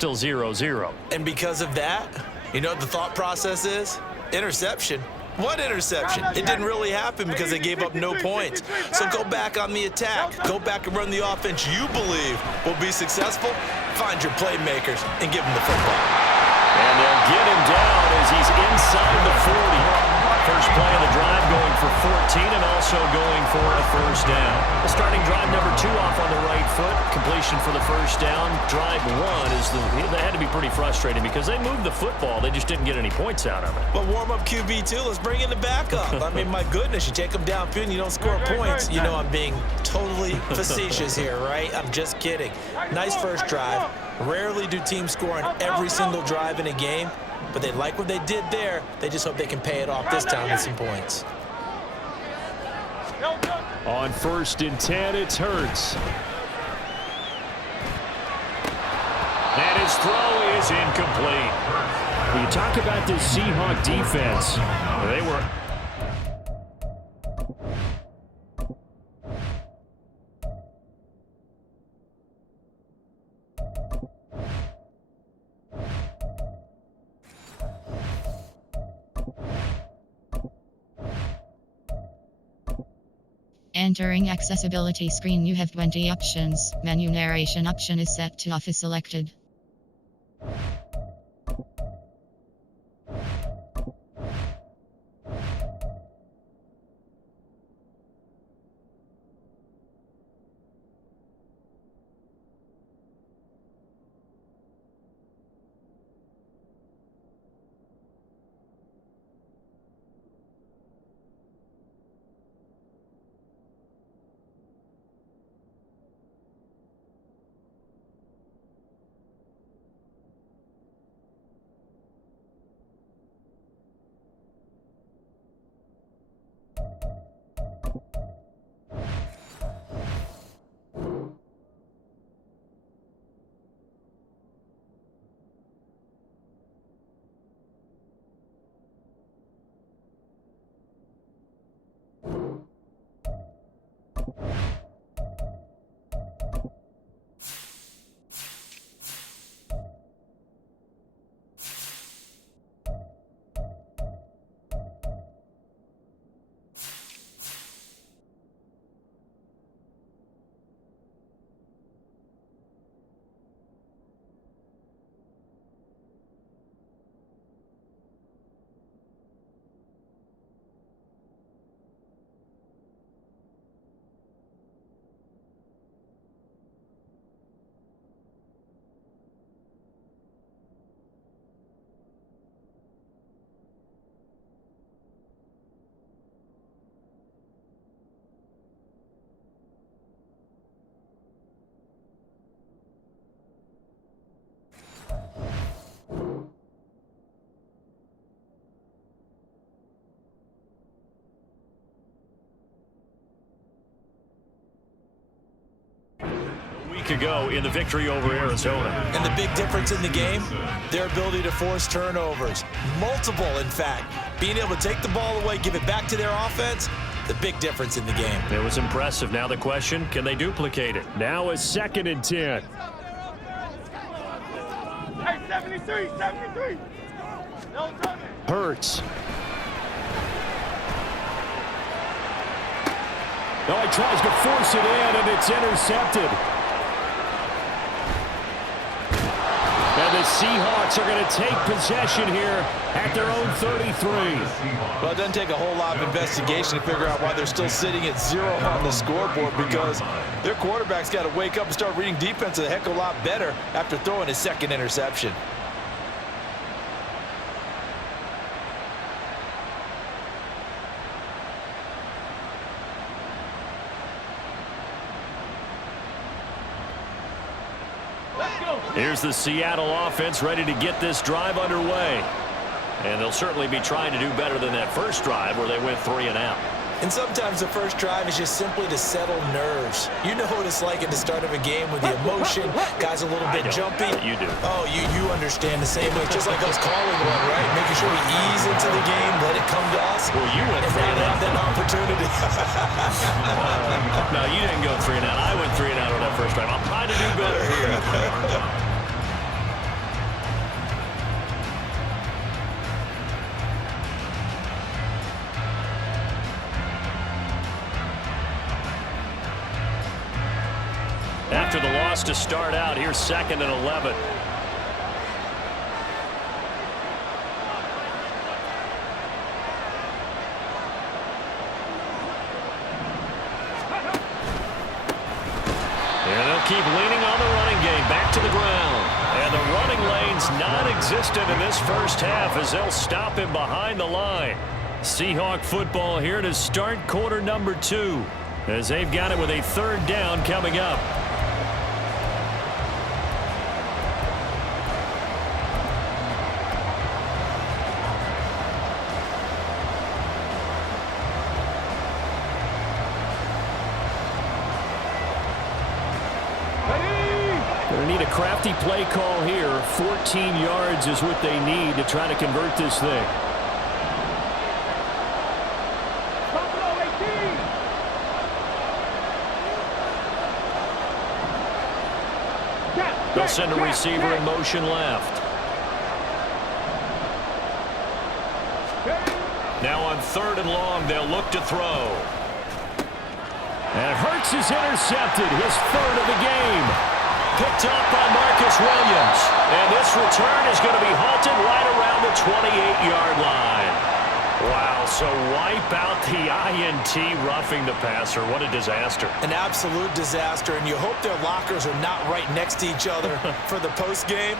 still 0-0. And because of that, you know what the thought process is? Interception. What interception? It didn't really happen because they gave up no points. So go back on the attack. Go back and run the offense you believe will be successful. Find your playmakers and give them the football. And they'll get him down as he's inside the 40. First play of the drive going for 14 and also going for a first down. The starting drive number 2 off on the right foot. Completion for the first down. Drive 1 is they had to be pretty frustrating because they moved the football. They just didn't get any points out of it. But warm up QB2. Let's bring in the backup. I mean, my goodness, you take them downfield and you don't score points. You know I'm being totally facetious here, right? I'm just kidding. Nice first drive. Rarely do teams score on every single drive in a game. But they like what they did there. They just hope they can pay it off this time with some points. On 1st and 10, it's Hurts. And his throw is incomplete. When you talk about this Seahawk defense, they were... Entering accessibility screen, you have 20 options. Menu narration option is set to off is selected. Ago in the victory over Arizona. And the big difference in the game, their ability to force turnovers. Multiple, in fact. Being able to take the ball away, give it back to their offense, the big difference in the game. It was impressive. Now the question, can they duplicate it? Now a 2nd and 10. Hey, 73. Hurts. Oh, he tries to force it in, and it's intercepted. And the Seahawks are going to take possession here at their own 33. Well, it doesn't take a whole lot of investigation to figure out why they're still sitting at 0 on the scoreboard, because their quarterback's got to wake up and start reading defense a heck of a lot better after throwing his 2nd interception. Here's the Seattle offense ready to get this drive underway. And they'll certainly be trying to do better than that first drive where they went 3 and out. And sometimes the first drive is just simply to settle nerves. You know what it's like at the start of a game with the emotion. Guys a little bit jumpy. You do. Oh, you understand the same way. It's just like us calling one, right? Making sure we ease into the game, let it come to us. Well, you went 3 and out. That opportunity. No, you didn't go 3 and out. I went 3 and out on that first drive. I'm trying to do better here. loss to start out. Here's 2nd and 11. And they'll keep leaning on the running game. Back to the ground. And the running lane's non-existent in this first half as they'll stop him behind the line. Seahawk football here to start quarter number 2 as they've got it with a 3rd down coming up. Going to need a crafty play call here. 14 yards is what they need to try to convert this thing. They'll send a receiver in motion left. Now on 3rd and long, they'll look to throw. And Hurts is intercepted, his 3rd of the game. Picked up by Marcus Williams. And this return is going to be halted right around the 28-yard line. Wow, so wipe out the INT roughing the passer. What a disaster. An absolute disaster, and you hope their lockers are not right next to each other for the post game.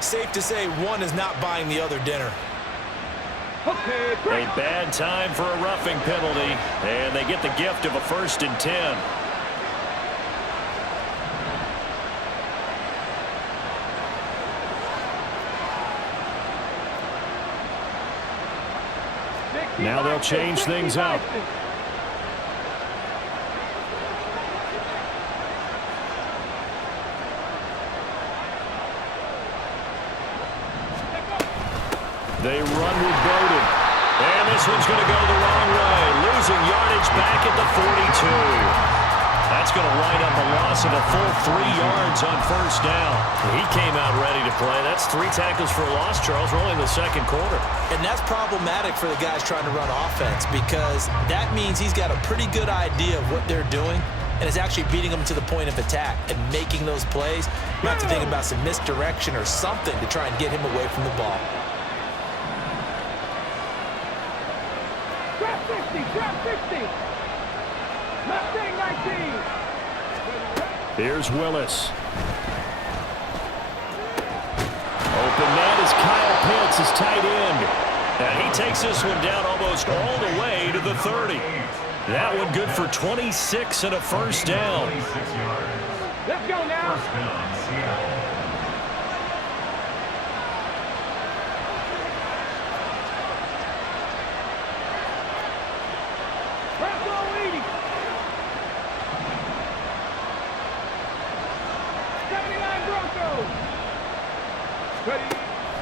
Safe to say one is not buying the other dinner. A bad time for a roughing penalty, and they get the gift of a 1st and 10. Now they'll change things up. They run with Bowden. And this one's going to go the wrong way. Losing yardage back at the 42. That's going to wind up a loss of a full 3 yards on 1st down. He came out ready to play. That's 3 tackles for a loss, Charles. We're only in the 2nd quarter. And that's problematic for the guys trying to run offense because that means he's got a pretty good idea of what they're doing and is actually beating them to the point of attack and making those plays. You have to think about some misdirection or something to try and get him away from the ball. Drop 60, drop 60. Mustang 19. Here's Willis. Open net is Kyle Pitts, his tight end. And he takes this one down almost all the way to the 30. That one good for 26 and a 1st down. Let's go now.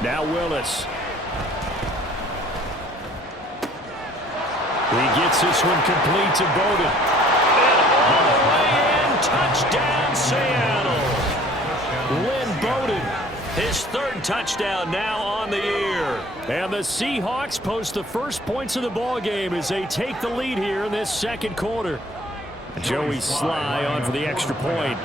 Now Willis. He gets this one complete to Bowden. And all the way in, touchdown Seattle. Lynn Bowden, his 3rd touchdown now on the year. And the Seahawks post the first points of the ball game as they take the lead here in this 2nd quarter. Joey Sly on for the extra point.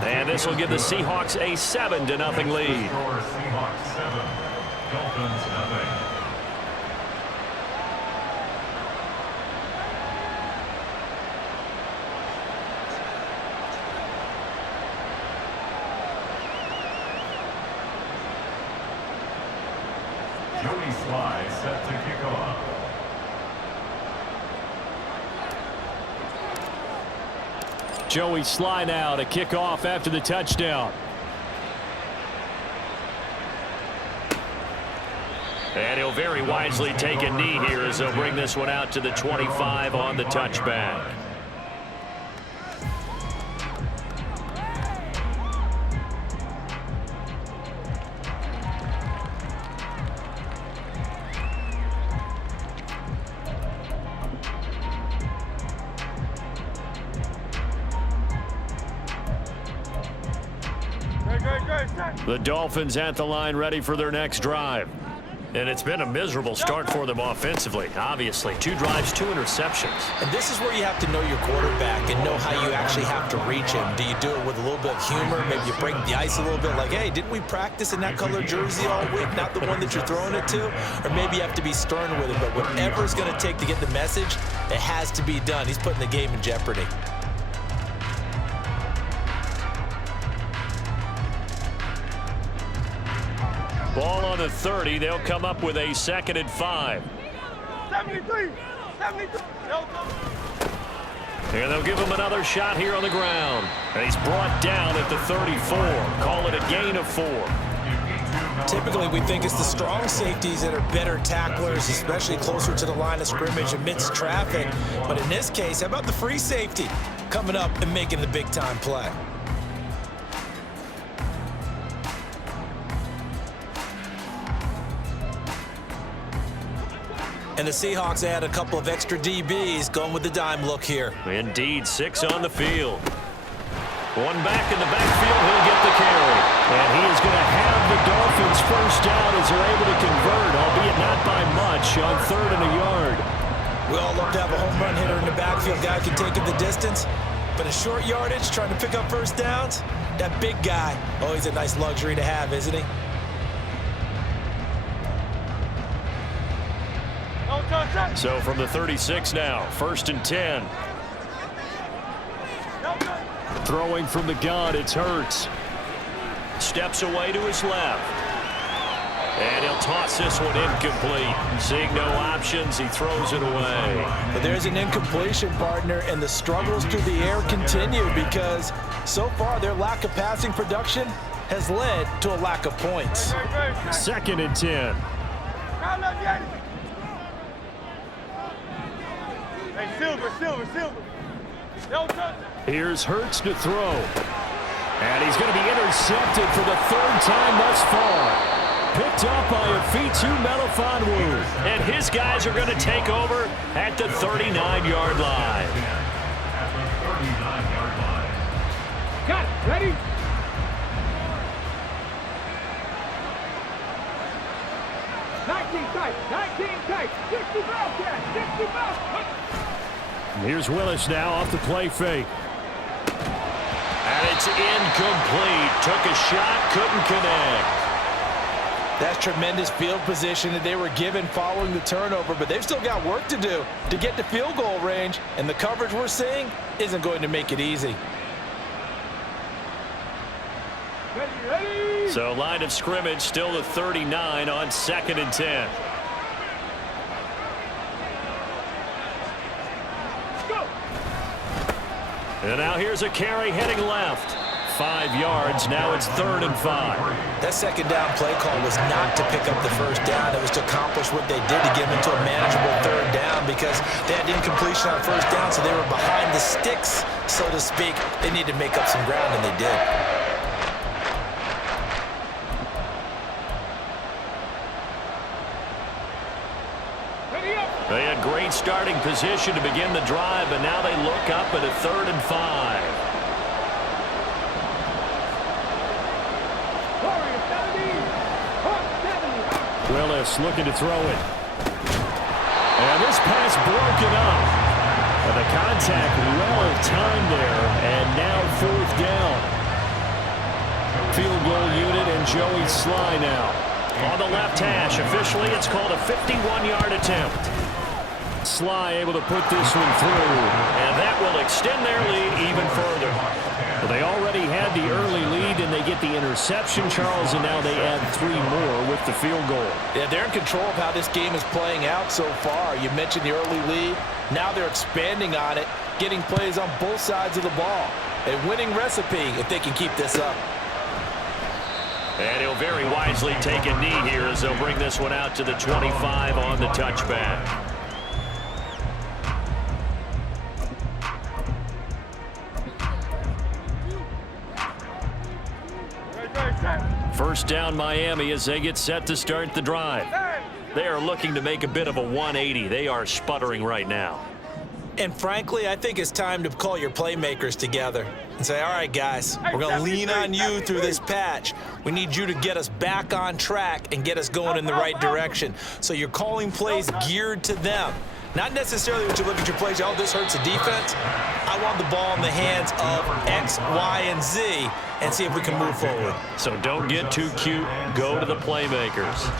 And this will give the Seahawks a 7-0 lead. Seahawks 7, Dolphins 0. Joey Sly set to kick off. Joey Sly now to kick off after the touchdown. And he'll very wisely take a knee here as they'll bring this one out to the 25 on the touchback. The Dolphins at the line ready for their next drive. And it's been a miserable start for them offensively, obviously. 2 drives, 2 interceptions. And this is where you have to know your quarterback and know how you actually have to reach him. Do you do it with a little bit of humor? Maybe you break the ice a little bit like, hey, didn't we practice in that color jersey all week? Not the one that you're throwing it to? Or maybe you have to be stern with him. But whatever it's going to take to get the message, it has to be done. He's putting the game in jeopardy. Ball on the 30. They'll come up with a 2nd and 5. 73. 73. And they'll give him another shot here on the ground. And he's brought down at the 34. Call it a gain of 4. Typically, we think it's the strong safeties that are better tacklers, especially closer to the line of scrimmage amidst traffic. But in this case, how about the free safety coming up and making the big-time play? And the Seahawks add a couple of extra DBs going with the dime look here. Indeed, 6 on the field. 1 back in the backfield, he'll get the carry. And he is going to have the Dolphins first down as they're able to convert, albeit not by much, on 3rd and a yard. We all love to have a home run hitter in the backfield. Guy can take it the distance. But a short yardage, trying to pick up first downs, that big guy, always a nice luxury to have, isn't he? So from the 36 now, 1st and 10. Throwing from the gun, it's Hurts. Steps away to his left. And he'll toss this one incomplete. Seeing no options, he throws it away. But there's an incompletion, partner, and the struggles through the air continue because so far their lack of passing production has led to a lack of points. 2nd and 10. Hey, Silver. Here's Hurts to throw. And he's going to be intercepted for the 3rd time thus far. Picked up by a Fitu Melifonwu. And his guys are going to take over at the 39-yard line. At the 39-yard line. Got it. Ready? Nineteen tight. 60 Bobcat. 60 Bobcat. Here's Willis now off the play fake. And it's incomplete. Took a shot, couldn't connect. That's tremendous field position that they were given following the turnover, but they've still got work to do to get to field goal range, and the coverage we're seeing isn't going to make it easy. Ready. So line of scrimmage still the 39 on 2nd and 10. And now here's a carry heading left. 5 yards. Now it's 3rd and 5. That 2nd down play call was not to pick up the first down. It was to accomplish what they did to get them into a manageable 3rd down because they had incompletion on first down, so they were behind the sticks, so to speak. They needed to make up some ground, and they did. They had great starting position to begin the drive, but now they look up at a 3rd and 5. Willis looking to throw it. And this pass broken up. And the contact well timed there, and now 4th down. Field goal unit and Joey Sly now. On the left hash, officially it's called a 51-yard attempt. Sly able to put this one through, and that will extend their lead even further. Well, they already had the early lead, and they get the interception, Charles, and now they add 3 more with the field goal. Yeah, they're in control of how this game is playing out so far. You mentioned the early lead. Now they're expanding on it, getting plays on both sides of the ball. A winning recipe if they can keep this up. And he'll very wisely take a knee here as they'll bring this one out to the 25 on the touchback. First down Miami as they get set to start the drive. They are looking to make a bit of a 180. They are sputtering right now. And frankly, I think it's time to call your playmakers together and say, all right, guys, we're going to lean on you through this patch. We need you to get us back on track and get us going in the right direction. So you're calling plays geared to them. Not necessarily when you look at your plays, oh, this hurts the defense. I want the ball in the hands of X, Y, and Z and see if we can move forward. So don't get too cute. Go to the playmakers.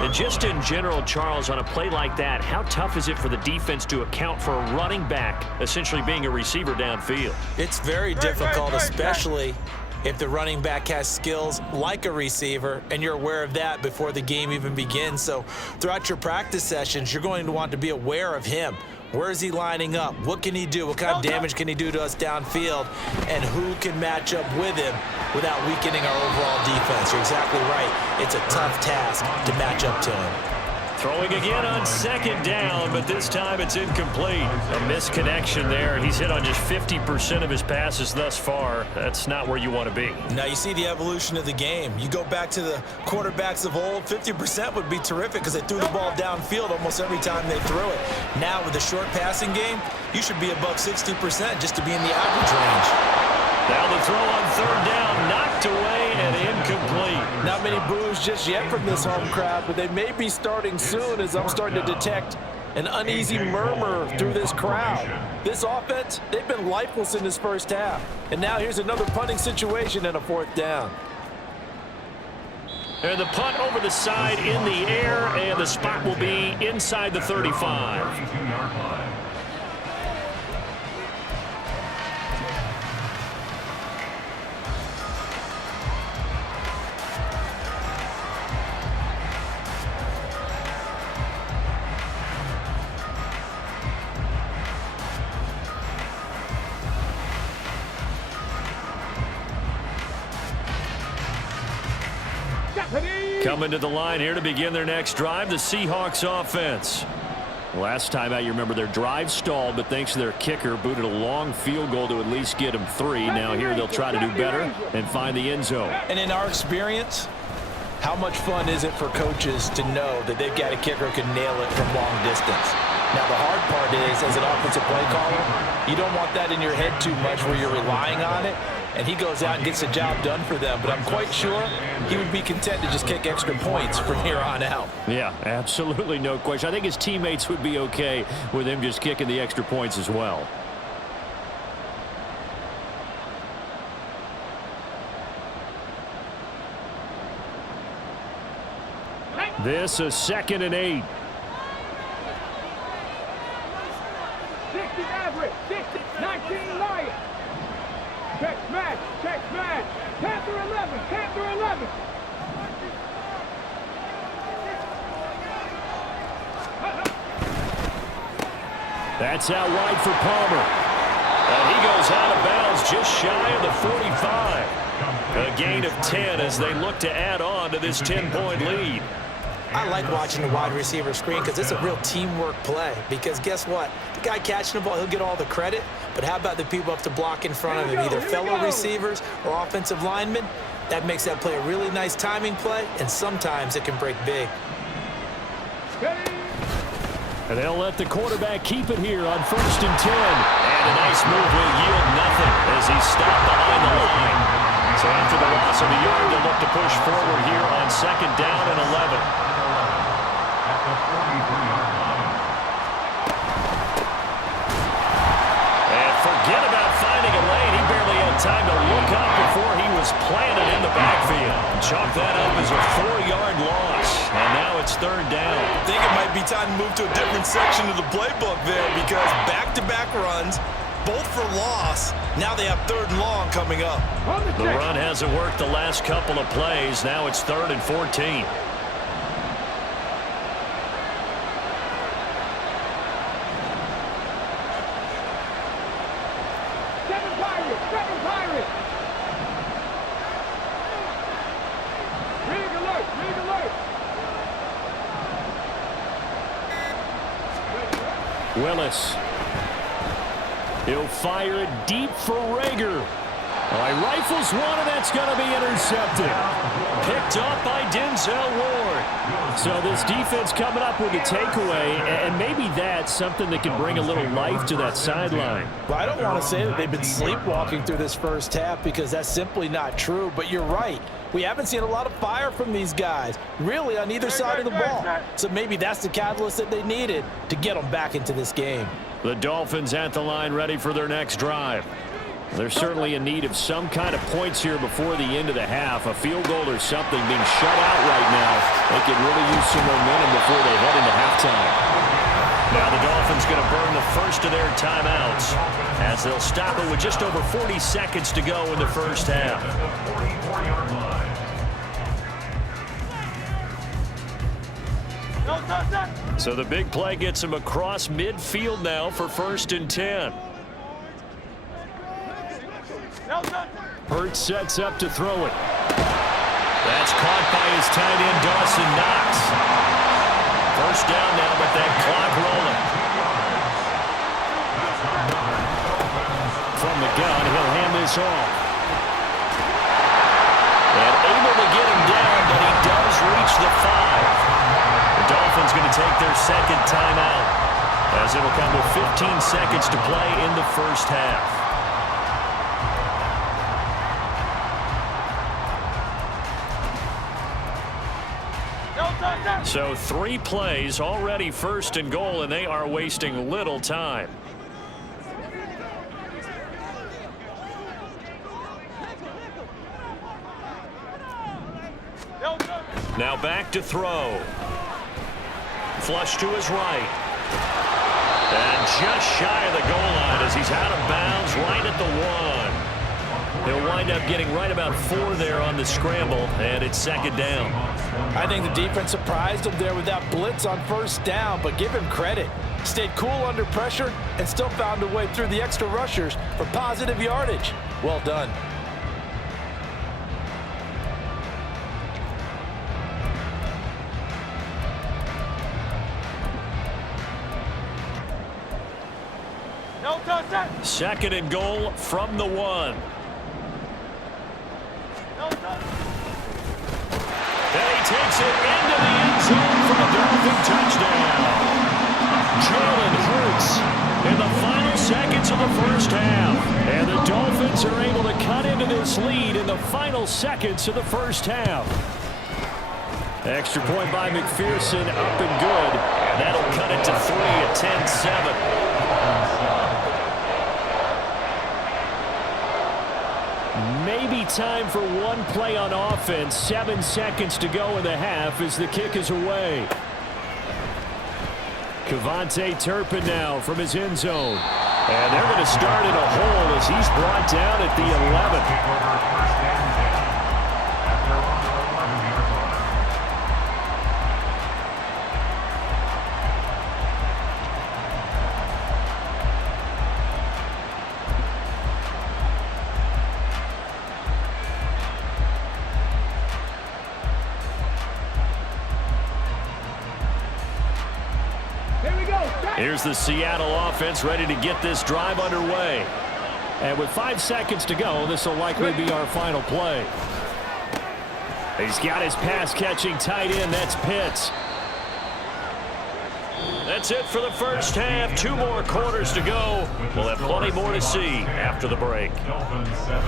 And just in general, Charles, on a play like that, how tough is it for the defense to account for a running back essentially being a receiver downfield? It's very difficult, especially if the running back has skills like a receiver, and you're aware of that before the game even begins. So throughout your practice sessions, you're going to want to be aware of him. Where is he lining up? What can he do? What kind of damage can he do to us downfield? And who can match up with him without weakening our overall defense? You're exactly right. It's a tough task to match up to him. Throwing again on second down, but this time it's incomplete. A misconnection there. He's hit on just 50% of his passes thus far. That's not where you want to be. Now you see the evolution of the game. You go back to the quarterbacks of old, 50% would be terrific because they threw the ball downfield almost every time they threw it. Now with the short passing game, you should be above 60% just to be in the average range. Now the throw on third down, knocked away and incomplete. Not many boos just yet from this home crowd, but they may be starting soon as I'm starting to detect an uneasy murmur through this crowd. This offense, they've been lifeless in this first half. And now here's another punting situation and a fourth down. And the punt over the side in the air, and the spot will be inside the 35. 32-yard line. Coming to the line here to begin their next drive, the Seahawks offense. Last time out, you remember their drive stalled, but thanks to their kicker, booted a long field goal to at least get them 3. Now here they'll try to do better and find the end zone. And in our experience, how much fun is it for coaches to know that they've got a kicker who can nail it from long distance? Now, the hard part is, as an offensive play caller, you don't want that in your head too much where you're relying on it, and he goes out and gets the job done for them. But I'm quite sure he would be content to just kick extra points from here on out. Yeah, absolutely no question. I think his teammates would be okay with him just kicking the extra points as well. This is 2nd and 8. 60 average, 60, 19 Lions. Check smash, check smash. Panther 11, Panther 11. That's out wide for Palmer. And he goes out of bounds just shy of the 45. A gain of 10 as they look to add on to this 10-point lead. I like watching the wide receiver screen because it's a real teamwork play. Because guess what? The guy catching the ball, he'll get all the credit. But how about the people up to block in front of him, either fellow receivers or offensive linemen? That makes that play a really nice timing play, and sometimes it can break big. And they'll let the quarterback keep it here on 1st and 10. And a nice move will yield nothing as he's stopped behind the line. So after the loss of a yard, they'll look to push forward here on 2nd down and 11. At the 43-yard line. And forget about finding a lane. He barely had time to look up before he was planted in the backfield. Chalk that up as a 4-yard loss. And now it's 3rd down. I think it might be time to move to a different section of the playbook there because back-to-back runs, both for loss. Now they have 3rd and long coming up. The run hasn't worked the last couple of plays. Now it's 3rd and 14. Second Pirates. Rig alert, rig alert. Willis. He'll fire it deep for Rager. He rifles one, and that's going to be intercepted. Picked up by Denzel Ward. So this defense coming up with a takeaway, and maybe that's something that can bring a little life to that sideline. Well, I don't want to say that they've been sleepwalking through this first half because that's simply not true, but you're right. We haven't seen a lot of fire from these guys, really, on either side of the ball. So maybe that's the catalyst that they needed to get them back into this game. The Dolphins at the line ready for their next drive. They're certainly in need of some kind of points here before the end of the half. A field goal or something being shut out right now. They could really use some momentum before they head into halftime. Now the Dolphins going to burn the first of their timeouts as they'll stop it with just over 40 seconds to go in the first half. 44-yard line. So the big play gets him across midfield now for 1st and 10. Hurts sets up to throw it. That's caught by his tight end, Dawson Knox. First down now, but that clock rolling. From the gun, he'll hand this off. And able to get him down, but he does reach the 5. The Dolphins going to take their second timeout as it'll come with 15 seconds to play in the first half. So 3 plays already 1st and goal, and they are wasting little time. Now back to throw. Flush to his right. And just shy of the goal line as he's out of bounds right at the 1. He'll wind up getting right about 4 there on the scramble, and it's 2nd down. I think the defense surprised him there with that blitz on 1st down, but give him credit. Stayed cool under pressure and still found a way through the extra rushers for positive yardage. Well done. Second and goal from the 1. And he takes it into the end zone for a Dolphin touchdown. Jalen Hurts in the final seconds of the first half. And the Dolphins are able to cut into this lead in the final seconds of the first half. Extra point by McPherson, up and good. And that'll cut it to 3 at 10-7. Maybe time for one play on offense. 7 seconds to go in the half as the kick is away. KaVontae Turpin now from his end zone. And they're going to start in a hole as he's brought down at the 11. Here's the Seattle offense ready to get this drive underway. And with 5 seconds to go, this will likely be our final play. He's got his pass-catching tight end. That's Pitts. That's it for the first half. 2 more quarters to go. We'll have plenty more to see after the break. Dolphins 7.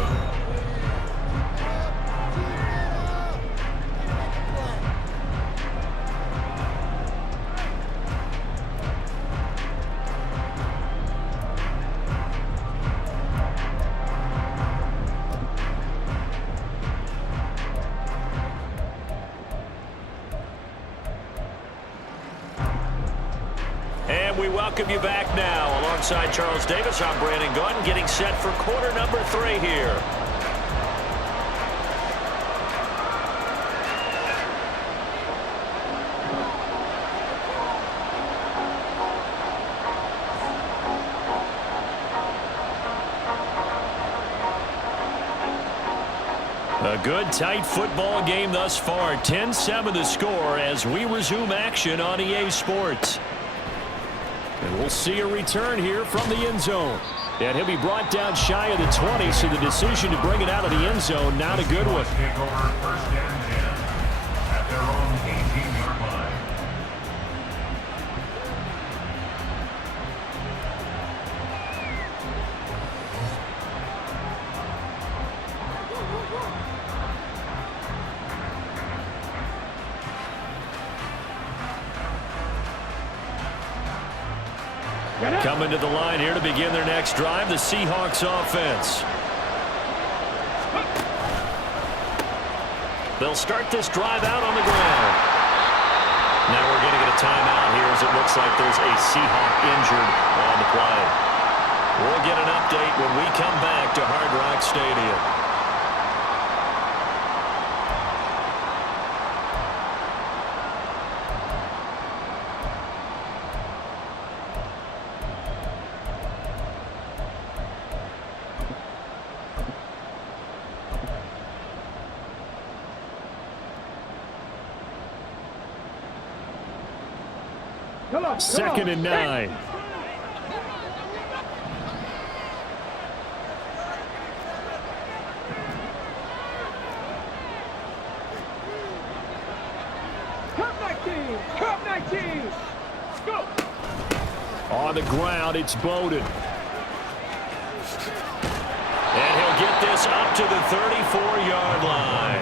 We welcome you back now. Alongside Charles Davis, I'm Brandon Gunn, getting set for quarter number 3 here. A good, tight football game thus far. 10-7 the score as we resume action on EA Sports. And we'll see a return here from the end zone. And he'll be brought down shy of the 20, so the decision to bring it out of the end zone, not a good one. Take over 1st and 10 at their own 18-yard line. Coming to the line here to begin their next drive, the Seahawks offense. They'll start this drive out on the ground. Now we're going to get a timeout here as it looks like there's a Seahawk injured on the play. We'll get an update when we come back to Hard Rock Stadium. Second and 9. Cup 19. Go. On the ground, it's Bowden. And he'll get this up to the 34-yard line.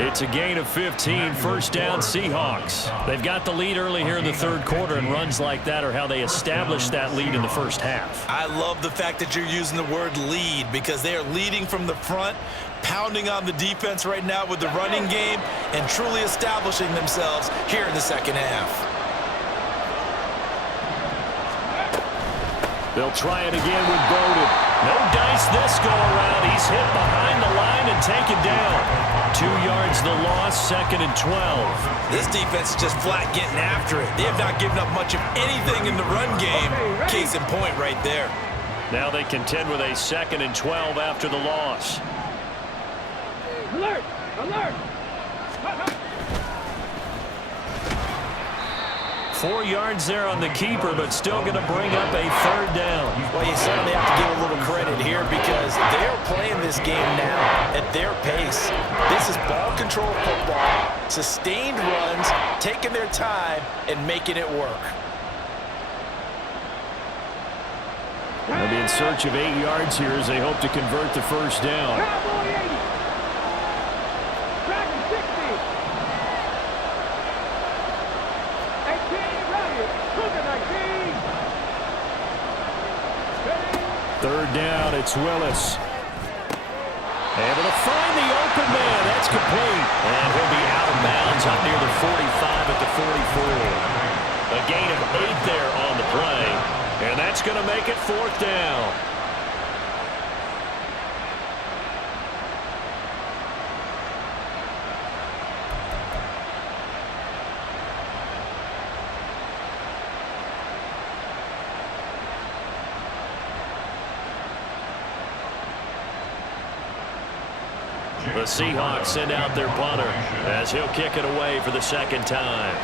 It's a gain of 15, first down Seahawks. They've got the lead early here in the third quarter, and runs like that are how they established that lead in the first half. I love the fact that you're using the word lead because they are leading from the front, pounding on the defense right now with the running game, and truly establishing themselves here in the second half. They'll try it again with Bowden. No dice this go around. He's hit behind the line and taken down. 2 yards the loss, second and 12. This defense is just flat getting after it. They have not given up much of anything in the run game. Case in point right there. Now they contend with a second and 12 after the loss. Alert! Alert! 4 yards there on the keeper, but still going to bring up a third down. Well, you certainly have to give a little credit here because they're playing this game now at their pace. This is ball control football, sustained runs, taking their time, and making it work. They'll be in search of 8 yards here as they hope to convert the first down. Cowboy 80. Dragon 60. 18, ready. Cougar 19. Third down, it's Willis. Able to find the open man. That's complete. And he'll be out of bounds up near the 45 at the 44. A gain of 8 there on the play. And that's going to make it fourth down. The Seahawks send out their punter as he'll kick it away for the second time.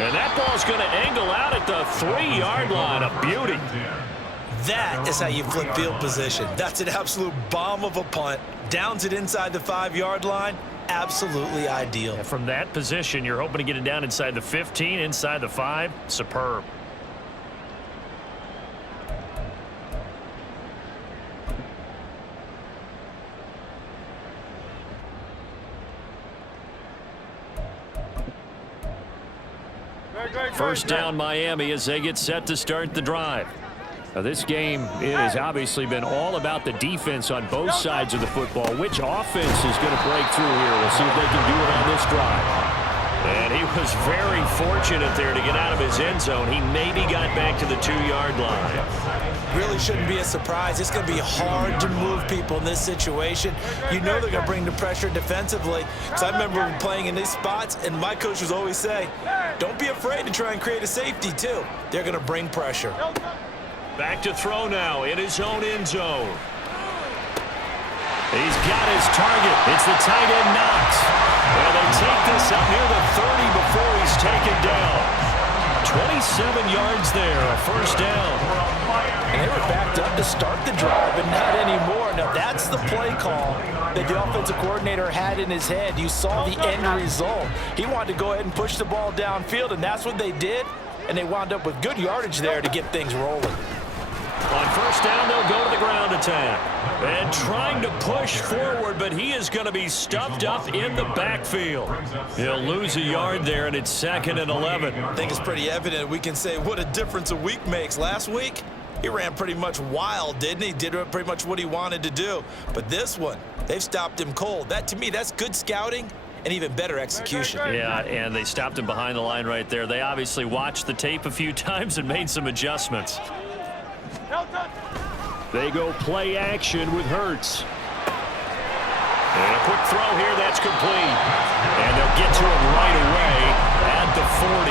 And that ball's going to angle out at the 3-yard line. A beauty. That is how you flip field position. That's an absolute bomb of a punt. Downs it inside the 5-yard line. Absolutely ideal. From that position, you're hoping to get it down inside the 15, inside the 5. Superb. First down Miami as they get set to start the drive. Now this game, it has obviously been all about the defense on both sides of the football. Which offense is going to break through here? We'll see if they can do it on this drive. And he was very fortunate there to get out of his end zone. He maybe got back to the 2-yard line. Really shouldn't be a surprise. It's going to be hard to move people in this situation. You know they're going to bring the pressure defensively. Because I remember playing in these spots, and my coach was always say, don't be afraid to try and create a safety, too. They're going to bring pressure. Back to throw now in his own end zone. He's got his target. It's the tight end Knox. Well, they take this up near the 30 before he's taken down. 27 yards there, a first down. And they were backed up to start the drive, but not anymore. Now, that's the play call that the offensive coordinator had in his head. You saw the end result. He wanted to go ahead and push the ball downfield, and that's what they did. And they wound up with good yardage there to get things rolling. On first down, they'll go to the ground attack. And trying to push forward, but he is going to be stuffed up in the backfield. He'll lose a yard there, and it's 2nd and 11. I think it's pretty evident we can say what a difference a week makes. Last week, he ran pretty much wild, didn't he? Did pretty much what he wanted to do. But this one, they've stopped him cold. That, to me, that's good scouting and even better execution. Yeah, and they stopped him behind the line right there. They obviously watched the tape a few times and made some adjustments. They go play action with Hurts. And a quick throw here, that's complete. And they'll get to him right away at the 40.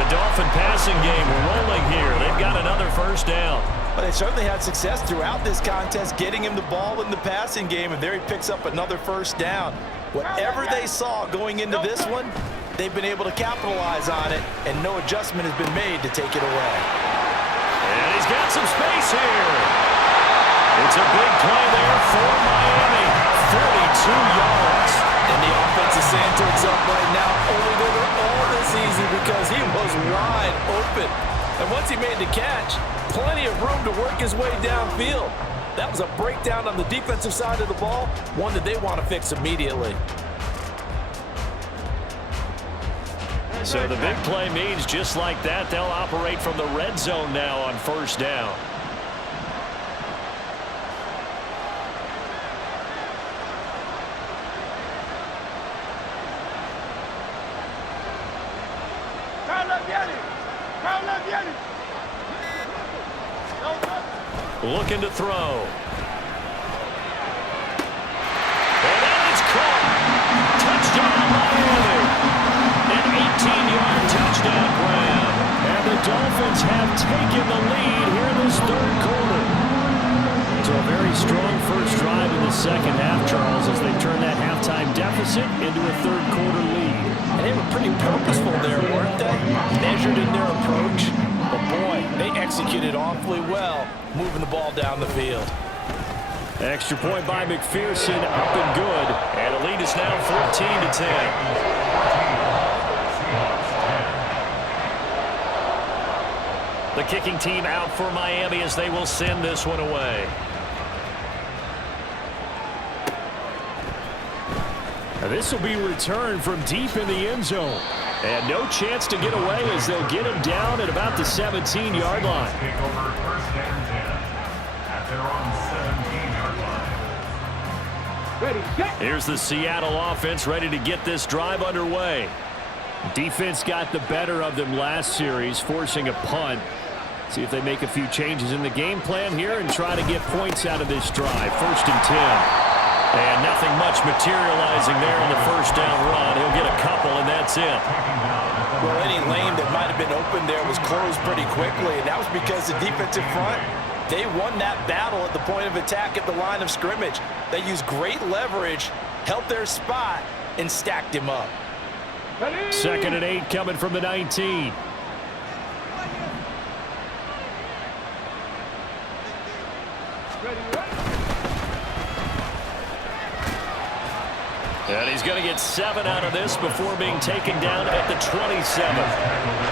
The Dolphin passing game rolling here. They've got another first down. Well, they certainly had success throughout this contest getting him the ball in the passing game, and there he picks up another first down. Whatever they saw going into this one, they've been able to capitalize on it, and no adjustment has been made to take it away. And he's got some space here. It's a big play there for Miami. 42 yards. And the offense is saying to itself right now, only they were all this easy because he was wide open. And once he made the catch, plenty of room to work his way downfield. That was a breakdown on the defensive side of the ball, one that they want to fix immediately. So the big play means just like that, they'll operate from the red zone now on first down. Looking to throw. And that is caught. Touchdown, Miami. An 18-yard touchdown grab. And the Dolphins have taken the lead here in this third quarter. So a very strong first drive in the second half, Charles, as they turn that halftime deficit into a third quarter lead. And they were pretty purposeful there, weren't they? Measured in their approach. But boy, they executed awfully well, moving the ball down the field. Extra point by McPherson, up and good. And the lead is now 14-10. The kicking team out for Miami as they will send this one away. And this will be returned from deep in the end zone. And no chance to get away as they'll get him down at about the 17-yard line. Take over first and 10 at their own 17-yard line. Ready, set. Here's the Seattle offense ready to get this drive underway. Defense got the better of them last series, forcing a punt. See if they make a few changes in the game plan here and try to get points out of this drive. 1st and 10. And nothing much materializing there on the first down run. He'll get a couple, and that's it. Well, any lane that might have been open there was closed pretty quickly, and that was because the defensive front, they won that battle at the point of attack at the line of scrimmage. They used great leverage, held their spot, and stacked him up. 2nd and 8 coming from the 19. And he's going to get 7 out of this before being taken down at the 27.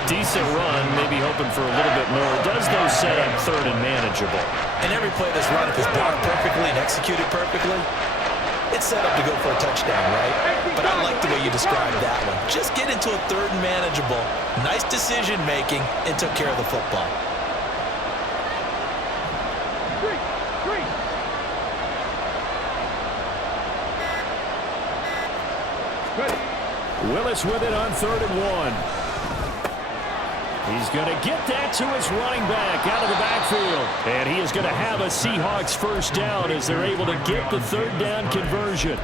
Decent run, maybe hoping for a little bit more. Does those set up 3rd and manageable? And every play that's run, if it's blocked perfectly and executed perfectly, it's set up to go for a touchdown, right? But I like the way you described that one. Just get into a 3rd and manageable, nice decision-making, and took care of the football. Willis with it on 3rd and 1. He's going to get that to his running back out of the backfield. And he is going to have a Seahawks first down as they're able to get the 3rd down conversion.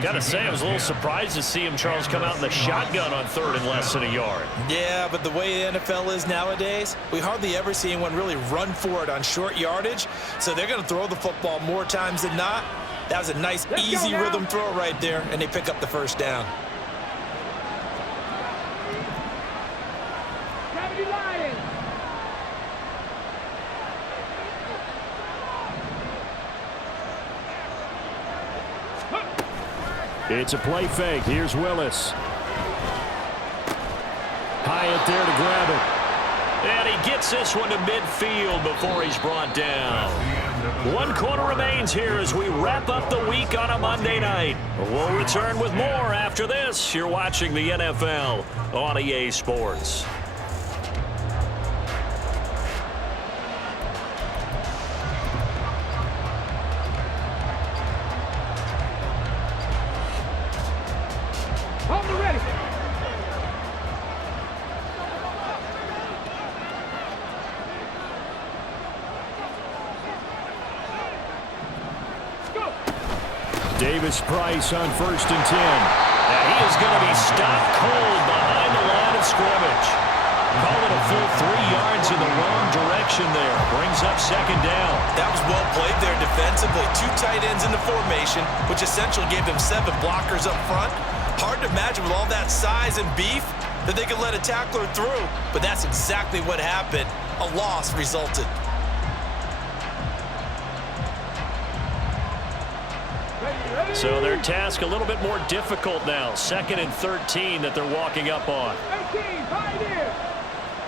Got to say, I was a little surprised to see him, Charles, come out in the shotgun on 3rd and less than a yard. Yeah, but the way the NFL is nowadays, we hardly ever see anyone really run for it on short yardage. So they're going to throw the football more times than not. That was a nice, easy rhythm throw right there, and they pick up the first down. It's a play fake. Here's Willis. Hyatt there to grab it. And he gets this one to midfield before he's brought down. 1 quarter remains here as we wrap up the week on a Monday night. We'll return with more after this. You're watching the NFL on EA Sports. On the ready. Go. Davis Price on 1st and 10. And he is going to be stopped cold behind the line of scrimmage. Call it a full 3 yards in the wrong direction there. Brings up 2nd down. That was well played there defensively. 2 tight ends in the formation, which essentially gave them 7 blockers up front. Hard to imagine with all that size and beef that they could let a tackler through, but that's exactly what happened. A loss resulted. So their task a little bit more difficult now. 2nd and 13 that they're walking up on. 18, pioneer.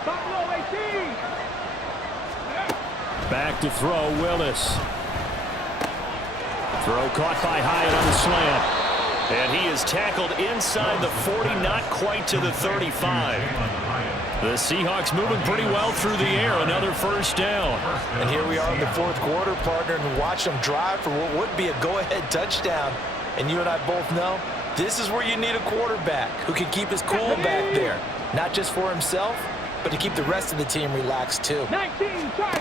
Buffalo 18. Back to throw, Willis. Throw caught by Hyatt on the slant. And he is tackled inside the 40, not quite to the 35. The Seahawks moving pretty well through the air. Another 1st down. And here we are in the 4th quarter, partner, and watch them drive for what would be a go-ahead touchdown. And you and I both know this is where you need a quarterback who can keep his cool back there. Not just for himself, but to keep the rest of the team relaxed too. 19, Tigers.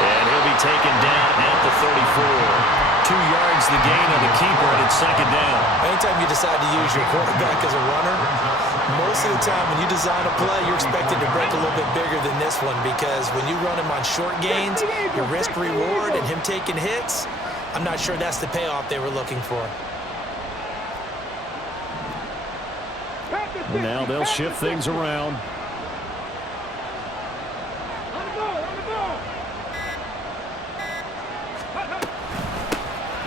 And he'll be taken down at the 34. 2 yards the gain on the keeper, and it's 2nd down. Anytime you decide to use your quarterback as a runner, most of the time when you design a play, you're expected to break a little bit bigger than this one, because when you run him on short gains, your risk-reward and him taking hits, I'm not sure that's the payoff they were looking for. And now they'll shift things around. On the ball, on the ball.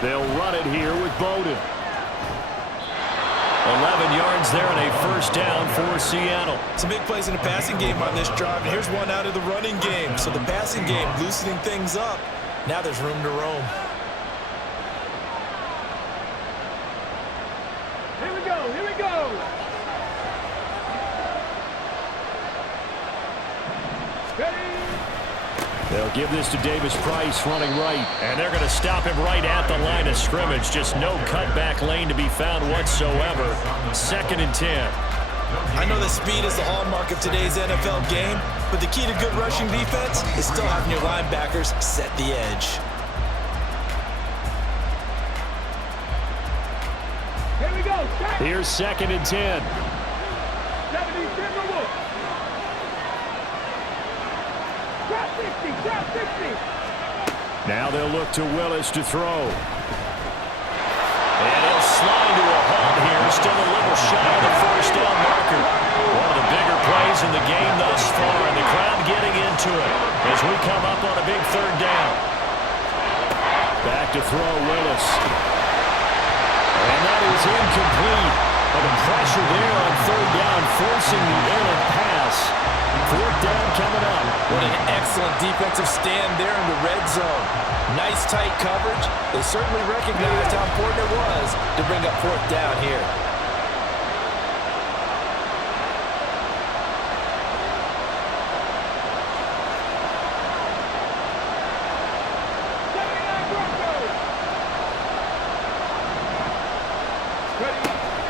They'll run it here with Bowden. 11 yards there and a 1st down for Seattle. Some big plays in the passing game on this drive, and here's one out of the running game. So the passing game loosening things up. Now there's room to roam. Here we go, here we go. Ready. They'll give this to Davis Price running right. And they're going to stop him right at the line of scrimmage. Just no cutback lane to be found whatsoever. 2nd and 10. I know that speed is the hallmark of today's NFL game, but the key to good rushing defense is still having your linebackers set the edge. Here we go. Set. Here's 2nd and 10. 70, Timberwolves. Drop 60, drop 60. Now they'll look to Willis to throw. And he'll slide to a halt here. Still a little shy of the 1st down marker. One of the bigger plays in the game thus far. And the crowd getting into it as we come up on a big 3rd down. Back to throw, Willis. And that is incomplete. But the pressure there on 3rd down, forcing the errant pass. 4th down coming up. What an excellent defensive stand there in the red zone. Nice tight coverage. They certainly recognized how important it was to bring up 4th down here.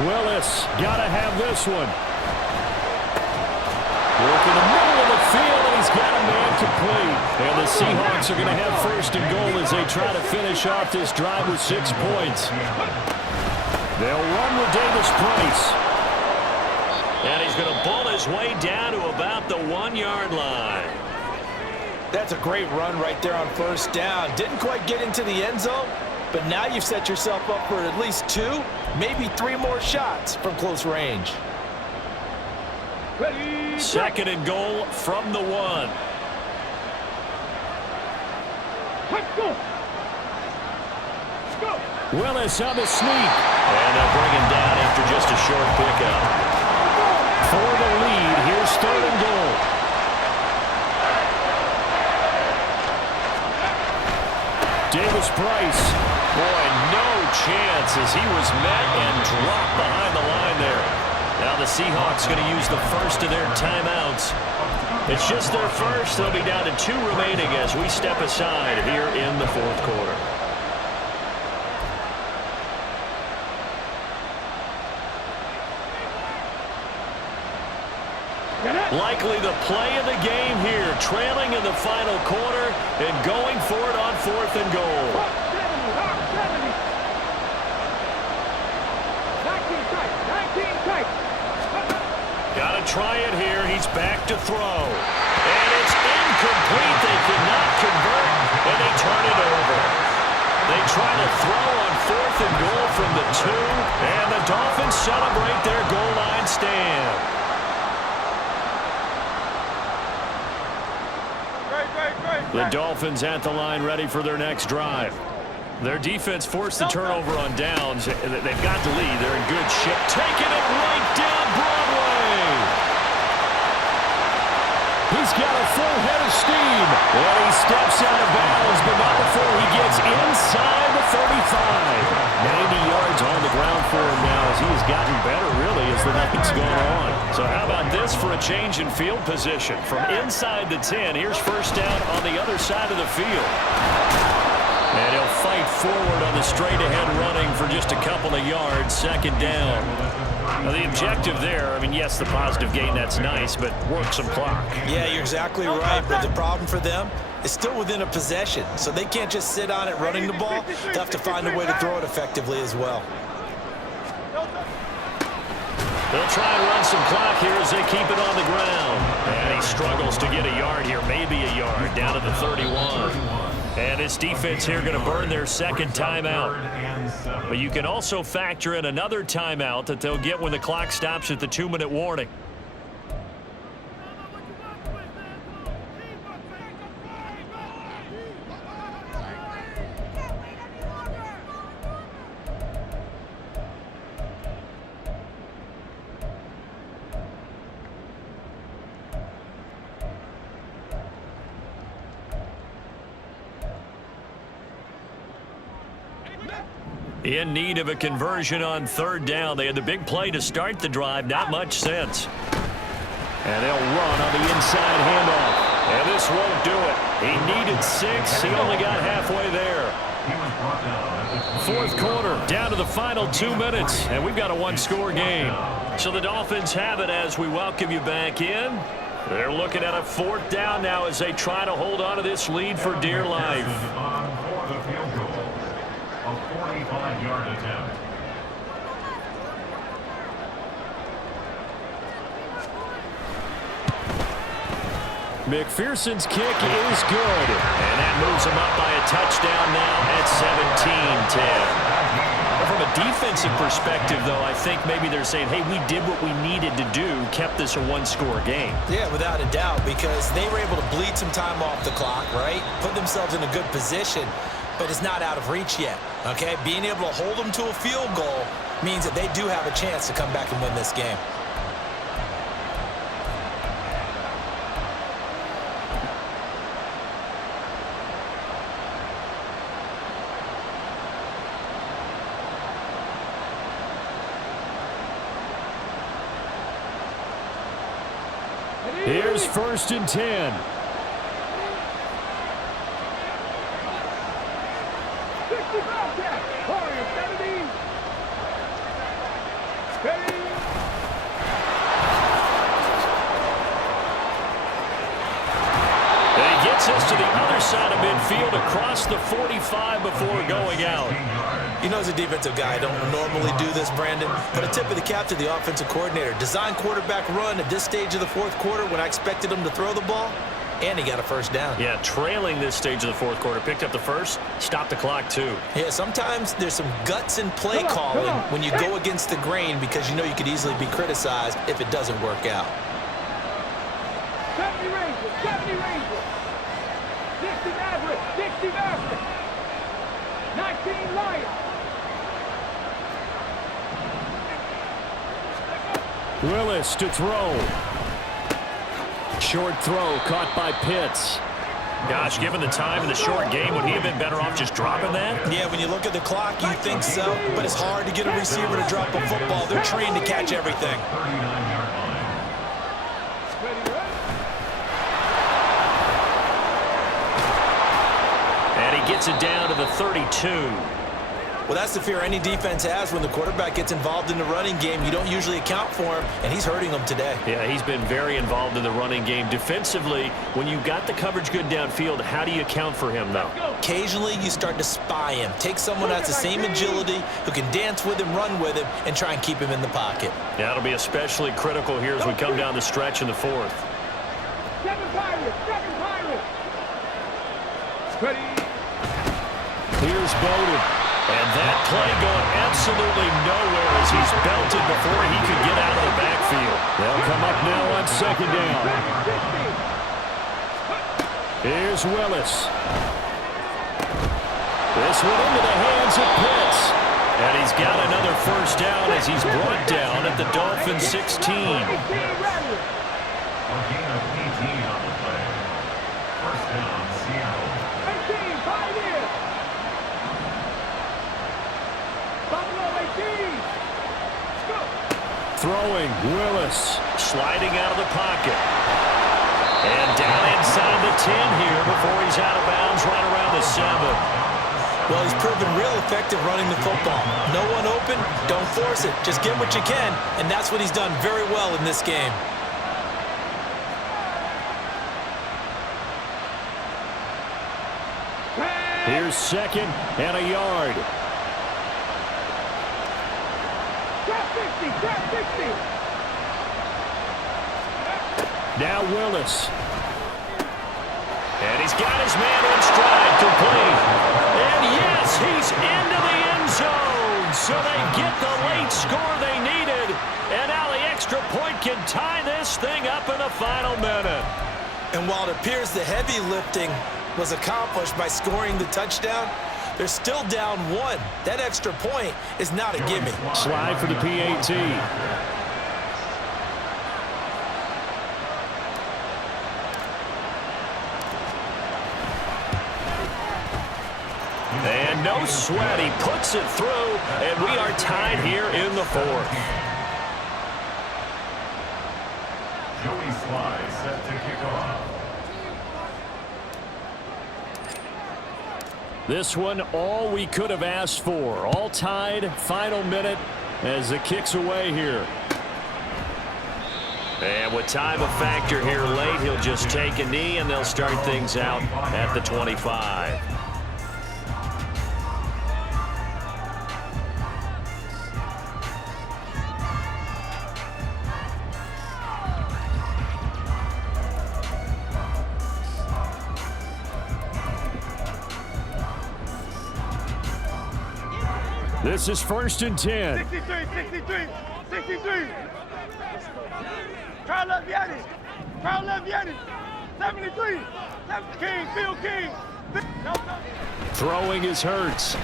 Willis got to have this one. Work in the middle of the field, and he's got a man complete. And the Seahawks are going to have 1st and goal as they try to finish off this drive with 6 points. They'll run with Davis Price. And he's going to bull his way down to about the 1-yard line. That's a great run right there on 1st down. Didn't quite get into the end zone, but now you've set yourself up for at least 2, maybe 3 more shots from close range. Ready. 2nd and goal from the 1. Let's go. Go. Willis on the sneak. And they'll bring him down after just a short pickup. for the lead. Here's 3rd and goal. Davis Price. Boy, no chance as he was met and dropped behind the line there. Now the Seahawks going to use the first of their timeouts. It's just their first. They'll be down to 2 remaining as we step aside here in the 4th quarter. Likely the play of the game here, trailing in the final quarter and going for it on 4th and goal. 19 tight. Got to try it here. He's back to throw. And it's incomplete. They cannot convert, and they turn it over. They try to throw on 4th and goal from the 2, and the Dolphins celebrate their goal line stand. The Dolphins at the line ready for their next drive. Their defense forced the turnover on downs. They've got the lead. They're in good shape. Taking it right down Broadway. He's got a full head of steam. Well, he steps out of bounds, but not before he gets inside the 35. 90 yards on the ground for him now as he has gotten better, really, as the night's gone on. So how about this for a change in field position? From inside the 10, here's first down on the other side of the field. And he'll fight forward on the straight-ahead running for just a couple of yards, 2nd down. Now, the objective there, I mean, yes, the positive gain, that's nice, but work some clock. Yeah, you're exactly right, but the problem for them is still within a possession, so they can't just sit on it running the ball. They have to find a way to throw it effectively as well. They'll try and run some clock here as they keep it on the ground. And he struggles to get a yard here, maybe a yard, down to the 31. And this defense here going to burn their 2nd timeout. But you can also factor in another timeout that they'll get when the clock stops at the 2-minute warning. In need of a conversion on 3rd down. They had the big play to start the drive. Not much sense. And they'll run on the inside handoff. And this won't do it. He needed 6. He only got halfway there. 4th quarter, down to the final 2 minutes. And we've got a 1-score game. So the Dolphins have it as we welcome you back in. They're looking at a 4th down now as they try to hold on to this lead for dear life. For the field goal. A 45-yard attempt. McPherson's kick is good. And that moves him up by a touchdown now at 17-10. From a defensive perspective, though, I think maybe they're saying, hey, we did what we needed to do, kept this a 1-score game. Yeah, without a doubt, because they were able to bleed some time off the clock, right? Put themselves in a good position, but it's not out of reach yet, okay? Being able to hold them to a field goal means that they do have a chance to come back and win this game. Here's 1st and 10. 65 catch. Warriors 70. Ready. And he gets us to the other side of midfield across the 45 before going out. You know, as a defensive guy, I don't normally do this, Brandon, but a tip of the cap to the offensive coordinator. Design quarterback run at this stage of the 4th quarter when I expected him to throw the ball, and he got a 1st down. Yeah, trailing this stage of the 4th quarter. Picked up the 1st, stopped the clock too. Yeah, sometimes there's some guts in play calling when you go against the grain because you know you could easily be criticized if it doesn't work out. 70 Rangers, 70 Rangers. 60 Mavericks, 60 Mavericks. 19 Lions. Willis to throw. Short throw caught by Pitts. Gosh, given the time in the short game, would he have been better off just dropping that? Yeah, when you look at the clock, you think so, but it's hard to get a receiver to drop a football. They're trained to catch everything. 39-yard line. And he gets it down to the 32. Well, that's the fear any defense has when the quarterback gets involved in the running game. You don't usually account for him, and he's hurting them today. Yeah, he's been very involved in the running game. Defensively, when you got the coverage good downfield, how do you account for him, though? Occasionally, you start to spy him. Take someone who has the same agility, who can dance with him, run with him, and try and keep him in the pocket. Yeah, that'll be especially critical here as we come down the stretch in the fourth. Seven Pirates. Ready. Here's Bowden. And that play going absolutely nowhere as he's belted before he could get out of the backfield. They'll come up now on second down. Here's Willis. This one into the hands of Pitts. And he's got another first down as he's brought down at the Dolphins 16. A gain of 18 on the play. First down, Seattle. 18, Pioneers. Buffalo 18. Go. Throwing, Willis. Sliding out of the pocket. And down inside the 10 here before he's out of bounds right around the 7. Well, he's proven real effective running the football. No one open, don't force it. Just get what you can, and that's what he's done very well in this game. Here's second and a yard. Trap 60. Now Willis. And he's got his man in stride, complete. And yes, he's into the end zone. So they get the late score they needed. And now the extra point can tie this thing up in the final minute. And while it appears the heavy lifting was accomplished by scoring the touchdown, they're still down 1. That extra point is not a gimme. Slide for the PAT. And no sweat, he puts it through, and we are tied here in the fourth. Joey Slye set to kick off. This one, all we could have asked for. All tied, final minute as the kick's away here. And with time a factor here late, he'll just take a knee, and they'll start things out at the 25. This is 1st and 10. 63. Carl Leviani. 73. King, Phil King. Throwing is Hurts. And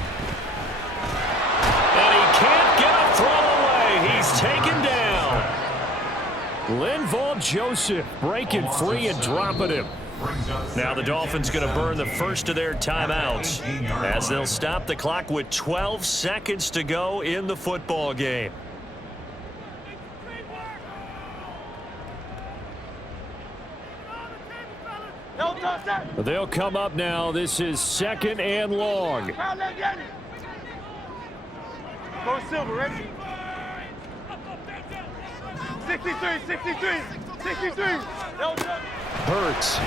he can't get a throw away. He's taken down. Linval Joseph breaking free and dropping him. Now the Dolphins going to burn the first of their timeouts as they'll stop the clock with 12 seconds to go in the football game. They'll come up now. This is 2nd and long. Go Silver, ready? 63. Hurts.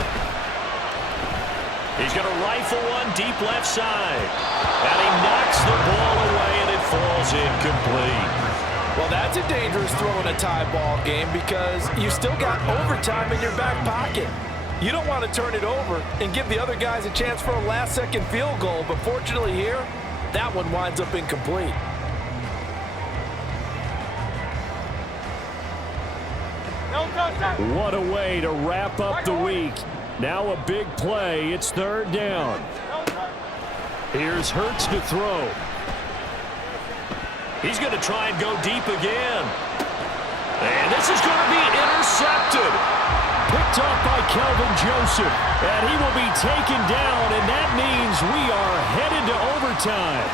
He's going to rifle one deep left side. And he knocks the ball away, and it falls incomplete. Well, that's a dangerous throw in a tie ball game because you still got overtime in your back pocket. You don't want to turn it over and give the other guys a chance for a last-second field goal, but fortunately here, that one winds up incomplete. What a way to wrap up the week. Now a big play. It's 3rd down. Here's Hurts to throw. He's going to try and go deep again. And this is going to be intercepted. Picked off by Kelvin Joseph. And he will be taken down, and that means we are headed to overtime.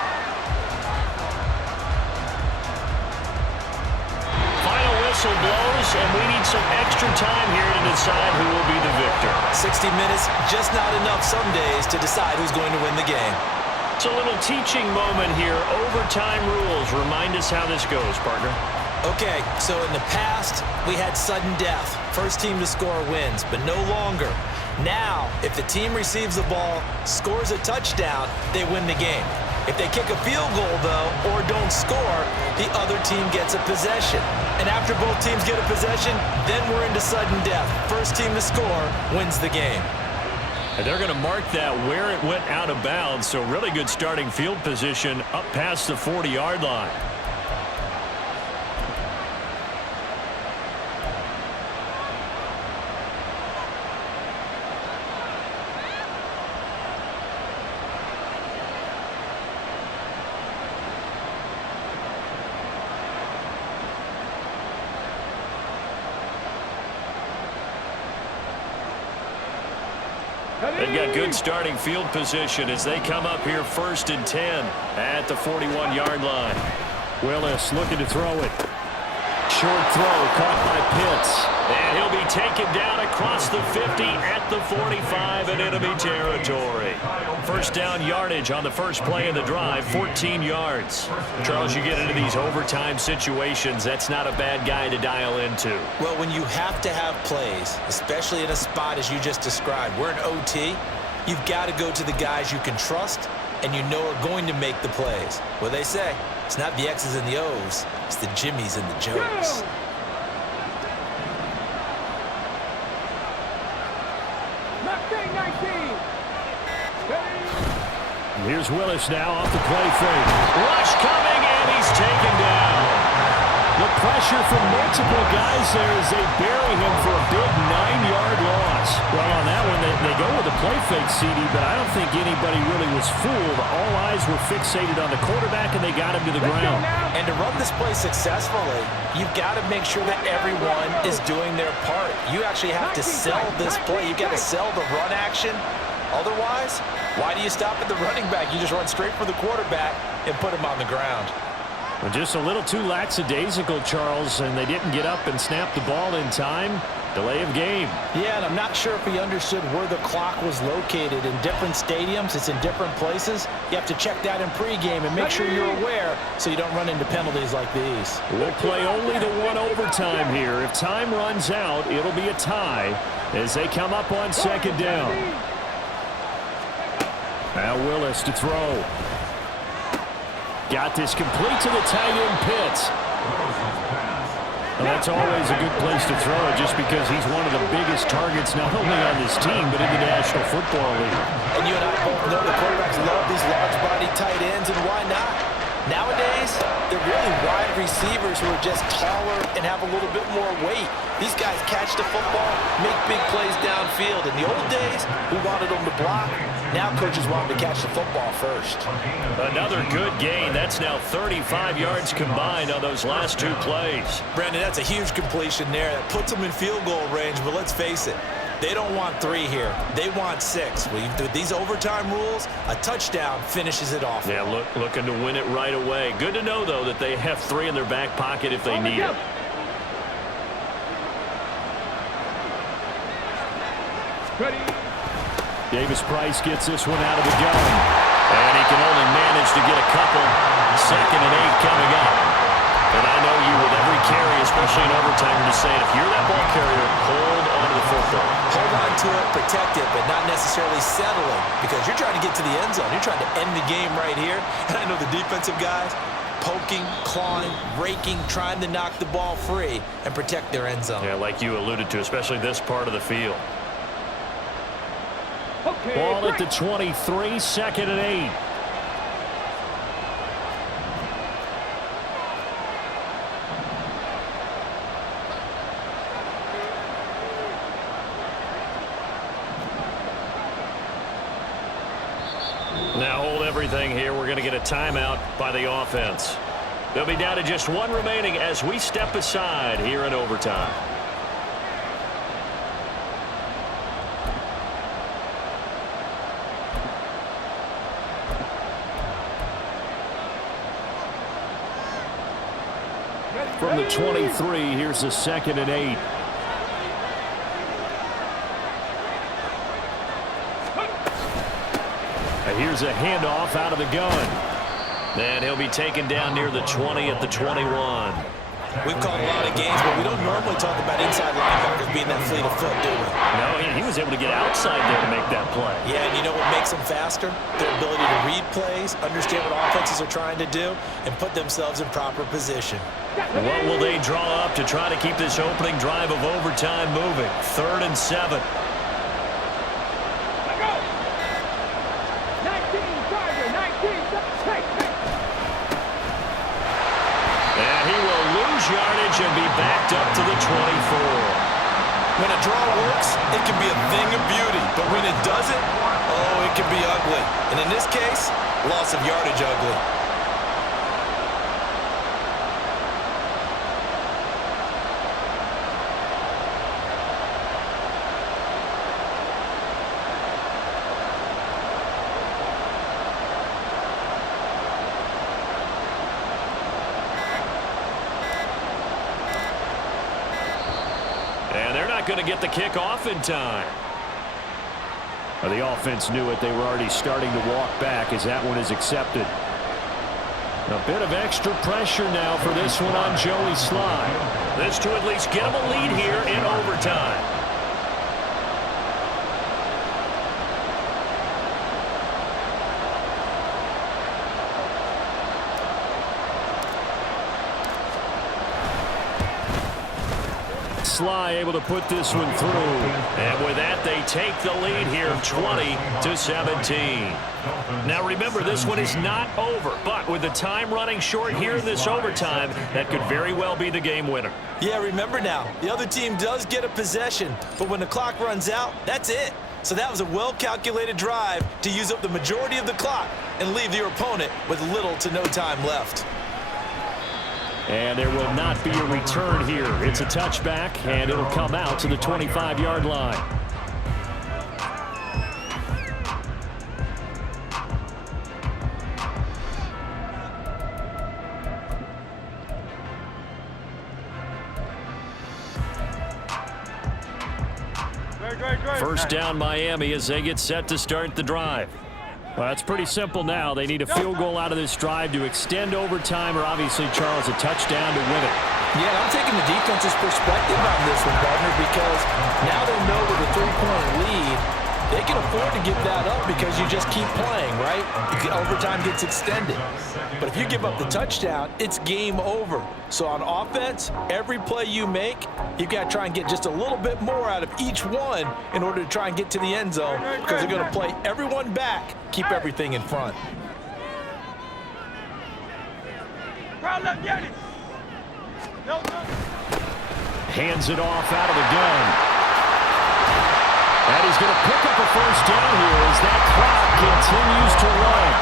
Final whistle blows, and we need some extra time here to decide who will be the victor. 60 minutes, just not enough some days to decide who's going to win the game. It's a little teaching moment here. Overtime rules. Remind us how this goes, partner. Okay, so in the past, we had sudden death. First team to score wins, but no longer. Now, if the team receives the ball, scores a touchdown, they win the game. If they kick a field goal, though, or don't score, the other team gets a possession. And after both teams get a possession, then we're into sudden death. First team to score wins the game. And they're going to mark that where it went out of bounds, so really good starting field position up past the 40-yard line. They've got good starting field position as they come up here 1st and 10 at the 41-yard line. Willis looking to throw it. Short throw caught by Pitts. And he'll be taken down across the 50 at the 45 and enemy territory. First down yardage on the first play of the drive, 14 yards. Charles, you get into these overtime situations, that's not a bad guy to dial into. Well, when you have to have plays, especially in a spot as you just described, we're in OT, you've got to go to the guys you can trust and you know are going to make the plays. What they say, it's not the X's and the O's, it's the Jimmies and the Joes. Mustang 19. Here's Willis now off the play fake. Rush coming, and he's taken down. The pressure from multiple guys there as they bury him for a big 9-yard loss. Well, on that one, they go with the play fake, CD, but I don't think anybody really was fooled. All eyes were fixated on the quarterback, and they got him to the ground. And to run this play successfully, you've got to make sure that everyone is doing their part. You actually have to sell this play. You've got to sell the run action. Otherwise, why do you stop at the running back? You just run straight for the quarterback and put him on the ground. Well, just a little too lackadaisical, Charles, and they didn't get up and snap the ball in time. Delay of game. Yeah, and I'm not sure if he understood where the clock was located. In different stadiums, it's in different places. You have to check that in pregame and make sure you're aware so you don't run into penalties like these. We'll play only the one overtime here. If time runs out, it'll be a tie as they come up on second down. Now Willis to throw. Got this complete to the tight end, Pitts. Well, that's always a good place to throw it just because he's one of the biggest targets not only on this team but in the National Football League. And you and I both know the quarterbacks love these large-body tight ends, and why not? Nowadays, they're really wide receivers who are just taller and have a little bit more weight. These guys catch the football, make big plays downfield. In the old days, we wanted them to block. Now coaches want them to catch the football first. Another good gain. That's now 35 yards combined on those last two plays. Brandon, that's a huge completion there. That puts them in field goal range, but let's face it, they don't want 3 here. They want 6. With these overtime rules, a touchdown finishes it off. Yeah, looking to win it right away. Good to know, though, that they have 3 in their back pocket if they need it. Ready. Davis Price gets this one out of the gun. And he can only manage to get a couple. 2nd and 8 coming up. And I know you with every carry, especially in overtime, you're just saying, if you're that ball carrier, hold on to the football. Hold on to it, protect it, but not necessarily settling because you're trying to get to the end zone. You're trying to end the game right here. And I know the defensive guys poking, clawing, raking, trying to knock the ball free and protect their end zone. Yeah, like you alluded to, especially this part of the field. Okay, Ball at the 23, 2nd and 8. Now hold everything here. We're going to get a timeout by the offense. They'll be down to just one remaining as we step aside here in overtime. From the 23, here's the 2nd and 8. Here's a handoff out of the gun. And he'll be taken down near the 20 at the 21. We've called a lot of games, but we don't normally talk about inside linebackers being that fleet of foot, do we? No, he was able to get outside there to make that play. Yeah, and you know what makes them faster? Their ability to read plays, understand what offenses are trying to do, and put themselves in proper position. What will they draw up to try to keep this opening drive of overtime moving? 3rd and 7. Yardage and be backed up to the 24. When a draw works, it can be a thing of beauty. But when it doesn't, oh, it can be ugly. And in this case, loss of yardage ugly. And they're not going to get the kick off in time. Well, the offense knew it. They were already starting to walk back as that one is accepted. A bit of extra pressure now for this one on Joey Slye. This to at least get him a lead here in overtime. Slye able to put this one through. And with that, they take the lead here 20-17. Now remember, this one is not over, but with the time running short here in this overtime, that could very well be the game winner. Yeah, remember now, the other team does get a possession, but when the clock runs out, that's it. So that was a well-calculated drive to use up the majority of the clock and leave your opponent with little to no time left. And there will not be a return here. It's a touchback, and it'll come out to the 25-yard line. First down Miami as they get set to start the drive. Well, it's pretty simple now. They need a field goal out of this drive to extend overtime or obviously, Charles, a touchdown to win it. Yeah, I'm taking the defense's perspective on this one, Gardner, because now they know with a 3-point lead, they can afford to give that up because you just keep playing, right? Overtime gets extended. But if you give up the touchdown, it's game over. So on offense, every play you make, you've got to try and get just a little bit more out of each one in order to try and get to the end zone because they're going to play everyone back, keep everything in front. Hands it off out of the gun. And he's going to pick up a first down here as that clock continues to run.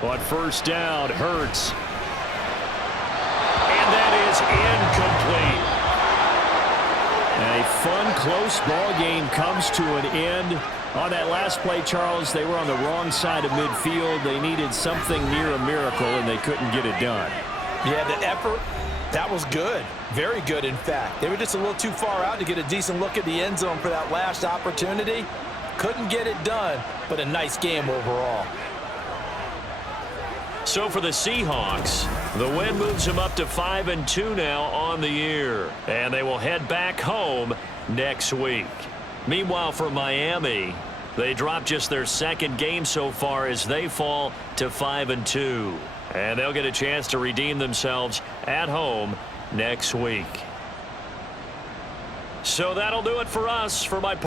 But first down, Hurts. And that is incomplete. A fun, close ball game comes to an end. On that last play, Charles, they were on the wrong side of midfield. They needed something near a miracle, and they couldn't get it done. Yeah, the effort, that was good. Very good, in fact. They were just a little too far out to get a decent look at the end zone for that last opportunity. Couldn't get it done, but a nice game overall. So for the Seahawks, the win moves them up to 5-2 now on the year. And they will head back home next week. Meanwhile, for Miami, they drop just their second game so far as they fall to 5-2. And they'll get a chance to redeem themselves at home next week. So that'll do it for us. For my